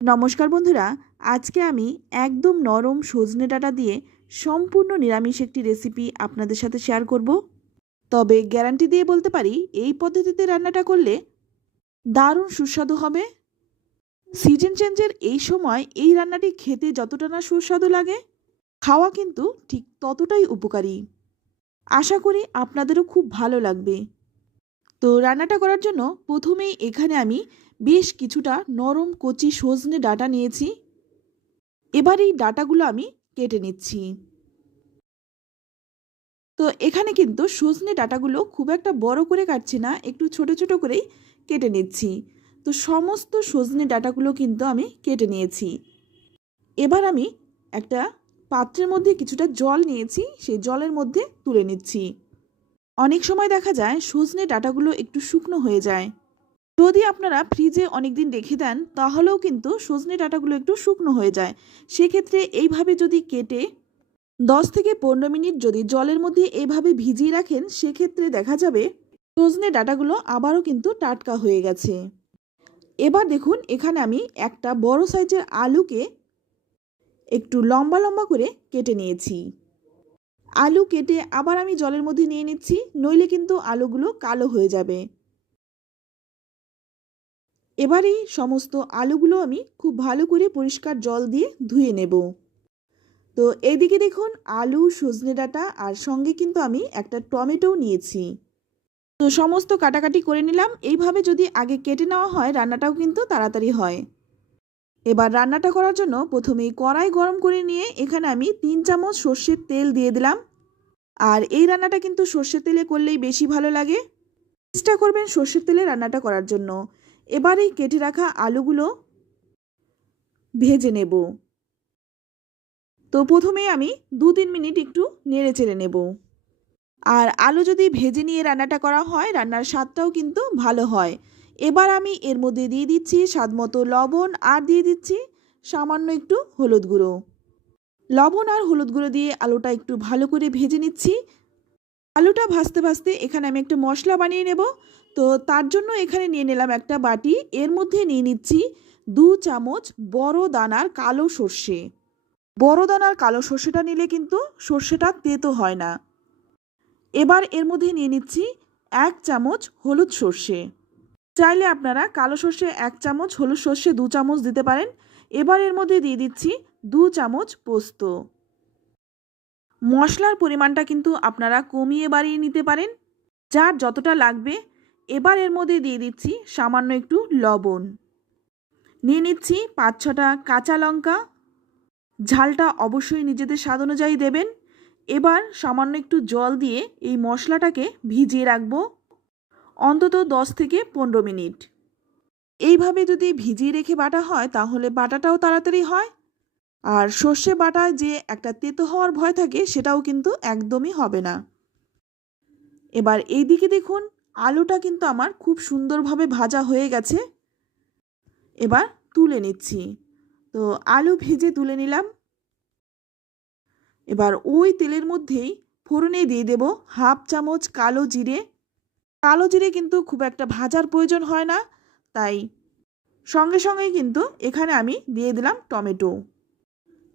নমস্কার বন্ধুরা, আজকে আমি একদম নরম সজনে ডাঁটা দিয়ে সম্পূর্ণ নিরামিষ একটি রেসিপি আপনাদের সাথে শেয়ার করব। তবে গ্যারান্টি দিয়ে বলতে পারি এই পদ্ধতিতে রান্নাটা করলে দারুণ সুস্বাদু হবে। সিজন চেঞ্জের এই সময় এই রান্নাটি খেতে যতটা না সুস্বাদু লাগে, খাওয়া কিন্তু ঠিক ততটাই উপকারী। আশা করি আপনাদেরও খুব ভালো লাগবে। তো রান্নাটা করার জন্য প্রথমেই এখানে আমি বেশ কিছুটা নরম কচি সজনে ডাঁটা নিয়েছি। এবার এই ডাঁটাগুলো আমি কেটে নিচ্ছি। তো এখানে কিন্তু সজনে ডাঁটাগুলো খুব একটা বড় করে কাটছি না, একটু ছোট ছোট করেই কেটে নিচ্ছি। তো সমস্ত সজনে ডাঁটাগুলো কিন্তু আমি কেটে নিয়েছি। এবার আমি একটা পাত্রের মধ্যে কিছুটা জল নিয়েছি, সেই জলের মধ্যে তুলে নিচ্ছি। অনেক সময় দেখা যায় সজনে ডাঁটাগুলো একটু শুকনো হয়ে যায়। যদি আপনারা ফ্রিজে অনেক দিন রেখে দেন তাহলেও কিন্তু সজনে ডাঁটাগুলো একটু শুকনো হয়ে যায়। সেক্ষেত্রে এইভাবে যদি কেটে 10 থেকে 15 মিনিট যদি জলের মধ্যে এভাবে ভিজিয়ে রাখেন, সেক্ষেত্রে দেখা যাবে সজনে ডাঁটাগুলো আবারও কিন্তু টাটকা হয়ে গেছে। এবার দেখুন এখানে আমি একটা বড় সাইজের আলুকে একটু লম্বা লম্বা করে কেটে নিয়েছি। আলু কেটে আবার আমি জলের মধ্যে নিয়ে নিচ্ছি, নইলে কিন্তু আলুগুলো কালো হয়ে যাবে। এবার এই সমস্ত আলুগুলো আমি খুব ভালো করে পরিষ্কার জল দিয়ে ধুয়ে নেব। তো এইদিকে দেখুন আলু, সজনে ডাঁটা আর সঙ্গে কিন্তু আমি একটা টমেটোও নিয়েছি। তো সমস্ত কাটাকাটি করে নিলাম। এইভাবে যদি আগে কেটে নেওয়া হয় রান্নাটাও কিন্তু তাড়াতাড়ি হয়। এবার রান্নাটা করার জন্য প্রথমেই কড়াই গরম করে নিয়ে এখানে আমি 3 চামচ সর্ষের তেল দিয়ে দিলাম। আর এই রান্নাটা কিন্তু সর্ষের তেলে করলেই বেশি ভালো লাগে। চেষ্টা করবেন সর্ষের তেলে রান্নাটা করার জন্য। এবার এই কেটে রাখা আলুগুলো ভেজে নেব। তো প্রথমে আমি 2-3 মিনিট একটু নেড়ে চেড়ে নেব। আর আলু যদি ভেজে নিয়ে রান্নাটা করা হয় রান্নার স্বাদটাও কিন্তু ভালো হয়। এবার আমি এর মধ্যে দিয়ে দিচ্ছি স্বাদমতো লবণ আর দিয়ে দিচ্ছি সামান্য একটু হলুদ গুঁড়ো। লবণ আর হলুদ গুঁড়ো দিয়ে আলুটা একটু ভালো করে ভেজে নিচ্ছি। আলুটা ভাজতে ভাজতে এখানে আমি একটা মশলা বানিয়ে নেব। তো তার জন্য এখানে নিয়ে নিলাম একটা বাটি, এর মধ্যে নিয়ে নিচ্ছি 2 চামচ বড় দানার কালো সর্ষে। বড় দানার কালো সর্ষেটা নিলে কিন্তু সর্ষেটা তেতো হয় না। এবার এর মধ্যে নিয়ে নিচ্ছি 1 চামচ হলুদ সর্ষে। চাইলে আপনারা কালো সর্ষে 1 চামচ, হলুদ সর্ষে 2 চামচ দিতে পারেন। এবার এর মধ্যে দিয়ে দিচ্ছি 2 চামচ পোস্ত। মশলার পরিমাণটা কিন্তু আপনারা কমিয়ে বাড়িয়ে নিতে পারেন, যার যতটা লাগবে। এবার এর মধ্যে দিয়ে দিচ্ছি সামান্য একটু লবণ। নিয়ে নিচ্ছি 5-6টা কাঁচা লঙ্কা। ঝালটা অবশ্যই নিজেদের স্বাদ অনুযায়ী দেবেন। এবার সামান্য একটু জল দিয়ে এই মশলাটাকে ভিজিয়ে রাখবো অন্তত 10 থেকে 15 মিনিট। এইভাবে যদি ভিজিয়ে রেখে বাটা হয় তাহলে বাটাটাও তাড়াতাড়ি হয়। আর সর্ষে বাটায় যে একটা তেতো হওয়ার ভয় থাকে সেটাও কিন্তু একদমই হবে না। এবার এইদিকে দেখুন আলুটা কিন্তু আমার খুব সুন্দরভাবে ভাজা হয়ে গেছে। এবার তুলে নিচ্ছি। তো আলু ভেজে তুলে নিলাম। এবার ওই তেলের মধ্যেই ফোড়নে দিয়ে দেব 1/2 চামচ কালো জিরে। কালো জিরে কিন্তু খুব একটা ভাজার প্রয়োজন হয় না, তাই সঙ্গে সঙ্গেই কিন্তু এখানে আমি দিয়ে দিলাম টমেটো।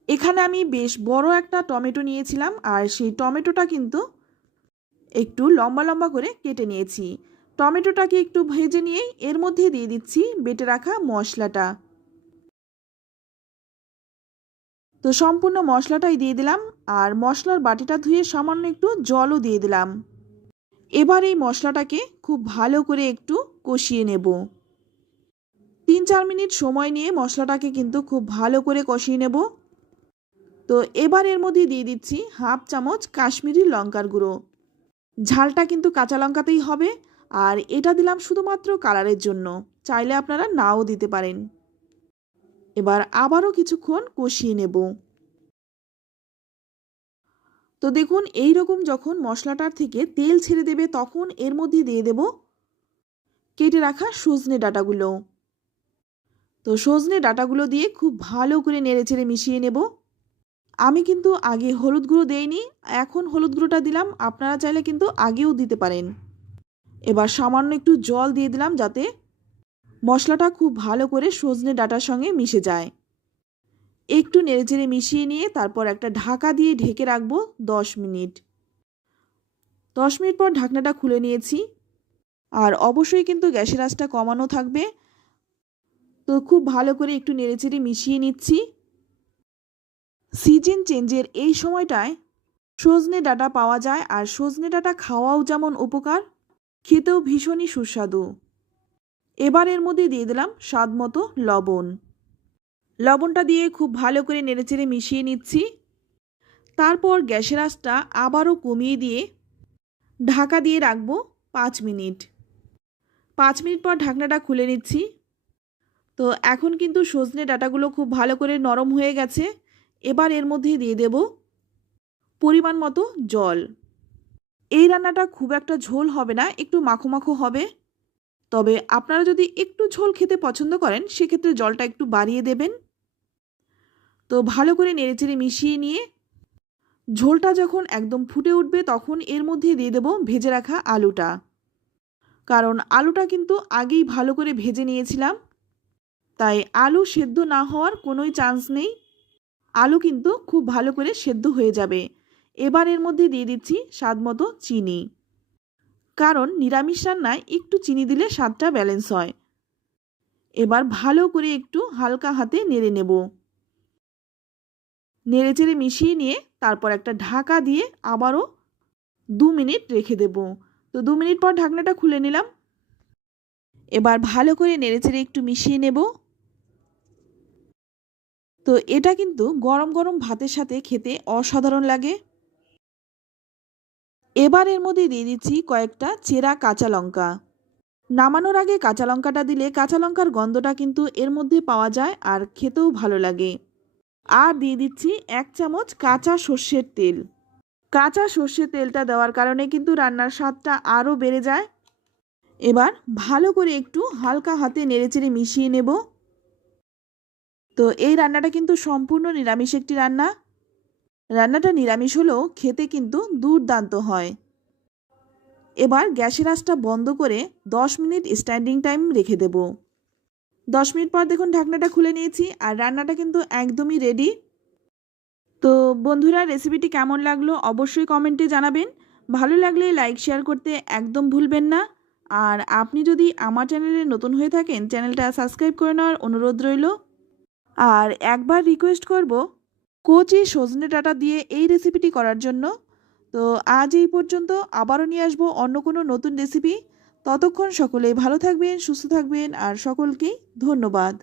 এখানে আমি বেশ বড় একটা টমেটো নিয়েছিলাম আর সেই টমেটোটা কিন্তু একটু লম্বা লম্বা করে কেটে নিয়েছি। টমেটোটাকে একটু ভেজে নিয়েই এর মধ্যে দিয়ে দিচ্ছি বেটে রাখা মশলাটা। তো সম্পূর্ণ মশলাটাই দিয়ে দিলাম আর মশলার বাটিটা ধুয়ে সামান্য একটু জলও দিয়ে দিলাম। এবার এই মশলাটাকে খুব ভালো করে একটু কষিয়ে নেব। 3-4 মিনিট সময় নিয়ে মশলাটাকে কিন্তু খুব ভালো করে কষিয়ে নেব। তো এবার এর মধ্যে দিয়ে দিচ্ছি 1/2 চামচ কাশ্মীরি লঙ্কার গুঁড়ো। ঝালটা কিন্তু কাঁচা লঙ্কাতেই হবে আর এটা দিলাম শুধুমাত্র কালারের জন্য, চাইলে আপনারা নাও দিতে পারেন। এবার আবারও কিছুক্ষণ কষিয়ে নেব। তো দেখুন এই রকম যখন মশলাটার থেকে তেল ছেড়ে দেবে তখন এর মধ্যে দিয়ে দেব কেটে রাখা সজনে ডাঁটাগুলো। তো সজনে ডাঁটাগুলো দিয়ে খুব ভালো করে নেড়েচেড়ে মিশিয়ে নেব। আমি কিন্তু আগে হলুদ গুঁড়ো দেইনি, এখন হলুদ গুঁড়োটা দিলাম, আপনারা চাইলে কিন্তু আগেও দিতে পারেন। এবার সামান্য একটু জল দিয়ে দিলাম যাতে মশলাটা খুব ভালো করে সজনে ডাঁটার সঙ্গে মিশে যায়। একটু নেড়েচেড়ে মিশিয়ে নিয়ে তারপর একটা ঢাকা দিয়ে ঢেকে রাখবো 10 মিনিট। 10 মিনিট পর ঢাকনাটা খুলে নিয়েছি। আর অবশ্যই কিন্তু গ্যাসের আঁচটা কমানো থাকবে। তো খুব ভালো করে একটু নেড়েচেড়ে মিশিয়ে নিচ্ছি। সিজন চেঞ্জের এই সময়টায় সজনে ডাঁটা পাওয়া যায়, আর সজনে ডাঁটা খাওয়াও যেমন উপকার, খেতেও ভীষণই সুস্বাদু। এবার এর মধ্যে দিয়ে দিলাম স্বাদ মতো লবণ। লবণটা দিয়ে খুব ভালো করে নেড়েচেড়ে মিশিয়ে নিচ্ছি। তারপর গ্যাসের আঁচটা আবারও কমিয়ে দিয়ে ঢাকা দিয়ে রাখবো 5 মিনিট। 5 মিনিট পর ঢাকনাটা খুলে নিচ্ছি। তো এখন কিন্তু সজনে ডাঁটাগুলো খুব ভালো করে নরম হয়ে গেছে। এবার এর মধ্যে দিয়ে দেব পরিমাণ মতো জল। এই রান্নাটা খুব একটা ঝোল হবে না, একটু মাখো মাখো হবে। তবে আপনারা যদি একটু ঝোল খেতে পছন্দ করেন সেক্ষেত্রে জলটা একটু বাড়িয়ে দেবেন। তো ভালো করে নেড়েচেড়ে মিশিয়ে নিয়ে ঝোলটা যখন একদম ফুটে উঠবে তখন এর মধ্যে দিয়ে দেব ভেজে রাখা আলুটা। কারণ আলুটা কিন্তু আগেই ভালো করে ভেজে নিয়েছিলাম, তাই আলু সেদ্ধ না হওয়ার কোনোই চান্স নেই। আলু কিন্তু খুব ভালো করে সেদ্ধ হয়ে যাবে। এবার এর মধ্যে দিয়ে দিচ্ছি স্বাদ মতো চিনি, কারণ নিরামিষ রান্নায় একটু চিনি দিলে স্বাদটা ব্যালেন্স হয়। এবার ভালো করে একটু হালকা হাতে নেড়ে নেব। নেড়েচেড়ে মিশিয়ে নিয়ে তারপর একটা ঢাকা দিয়ে আবারও 2 মিনিট রেখে দেব। তো 2 মিনিট পর ঢাকনাটা খুলে নিলাম। এবার ভালো করে নেড়েচেড়ে একটু মিশিয়ে নেব। তো এটা কিন্তু গরম গরম ভাতের সাথে খেতে অসাধারণ লাগে। এবার এর মধ্যে দিয়ে দিচ্ছি কয়েকটা চেরা কাঁচা লঙ্কা। নামানোর আগে কাঁচা লঙ্কাটা দিলে কাঁচা লঙ্কার গন্ধটা কিন্তু এর মধ্যে পাওয়া যায় আর খেতেও ভালো লাগে। আর দিয়ে দিচ্ছি 1 চামচ কাঁচা সর্ষের তেল। কাঁচা সর্ষের তেলটা দেওয়ার কারণে কিন্তু রান্নার স্বাদটা আরও বেড়ে যায়। এবার ভালো করে একটু হালকা হাতে নেড়েচেড়ে মিশিয়ে নেব। তো এই রান্নাটা কিন্তু সম্পূর্ণ নিরামিষ একটি রান্না। রান্নাটা নিরামিষ হলেও খেতে কিন্তু দুর্দান্ত হয়। এবার গ্যাসের আঁচটা বন্ধ করে 10 মিনিট স্ট্যান্ডিং টাইম রেখে দেব। 10 মিনিট পর দেখুন ঢাকনাটা খুলে নিয়েছি আর রান্নাটা কিন্তু একদমই রেডি। তো বন্ধুরা, রেসিপিটি কেমন লাগলো অবশ্যই কমেন্টে জানাবেন। ভালো লাগলে লাইক শেয়ার করতে একদম ভুলবেন না। আর আপনি যদি আমার চ্যানেলে নতুন হয়ে থাকেন চ্যানেলটা সাবস্ক্রাইব করে নেওয়ার অনুরোধ রইল। আর একবার রিকোয়েস্ট করব কচি সজনে ডাঁটা দিয়ে এই রেসিপিটি করার জন্য। তো আজ এই পর্যন্ত, আবারও নিয়ে আসবো অন্য কোনো নতুন রেসিপি। ততক্ষণ সকলেই ভালো থাকবেন, সুস্থ থাকবেন আর সকলকেই ধন্যবাদ।